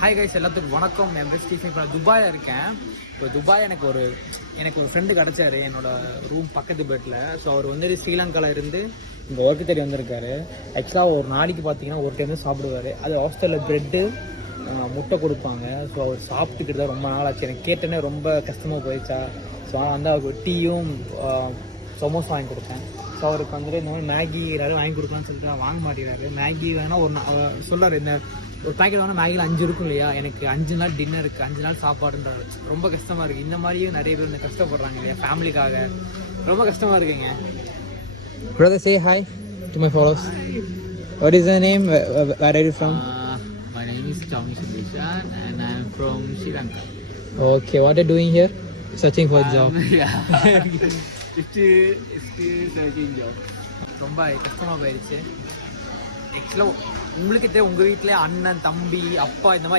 Hi guys, எல்லாத்துக்கும் வணக்கம். என் பேர் ஸ்டீஃபன். இப்போ நான் துபாயில் இருக்கேன். இப்போ துபாய் எனக்கு ஒரு ஃப்ரெண்டு கிடச்சாரு என்னோட ரூம் பக்கத்து பெட்டில். ஸோ அவர் வந்து ஸ்ரீலங்காவில் இருந்து இங்கே ஒர்க்கு தேடி வந்திருக்காரு. ஆக்சுவலாக ஒரு நாளைக்கு பார்த்தீங்கன்னா ஒரு டைம் தான் சாப்பிடுவார். அது ஹாஸ்டலில் ப்ரெட்டு முட்டை கொடுப்பாங்க. ஸோ அவர் சாப்பிட்டுக்கிட்டு தான் ரொம்ப நாள் ஆச்சு. எனக்கு கேட்டேன்னே ரொம்ப கஷ்டமாக போயிடுச்சா. ஸோ நான் வந்து அவருக்கு டீயும் சமோசா வாங்கி கொடுத்தேன். ஸோ அவருக்கு வந்துட்டு இந்த மாதிரி மேகி எல்லாரும் வாங்கி கொடுக்கலான்னு சொல்லிட்டு வாங்க மாட்டேங்கிறாரு. மேகி வேணால் ஒரு சொல்லார், இந்த ஒரு பேக்கெட் வேணால் மேகியில் 5 இருக்கும் இல்லையா, எனக்கு 5 நாள் டின்னருக்கு 5 நாள் சாப்பாடுன்றாரு. ரொம்ப கஷ்டமாக இருக்குது. இந்த மாதிரியும் நிறைய பேர் இந்த கஷ்டப்படுறாங்க இல்லையா ஃபேமிலிக்காக. ரொம்ப கஷ்டமாக இருக்குங்க. Brother, say hi to my followers. What is your name? Where are you from? My name is Chami Sudeshan and I am from Sri Lanka. Okay, what are you doing here? Searching for a job. ரொம்ப கஷ்டமாக போயிடுச்சு. ஆக்சுவலாக உங்களுக்கு உங்கள் வீட்டில் அண்ணன், தம்பி, அப்பா இந்த மாதிரி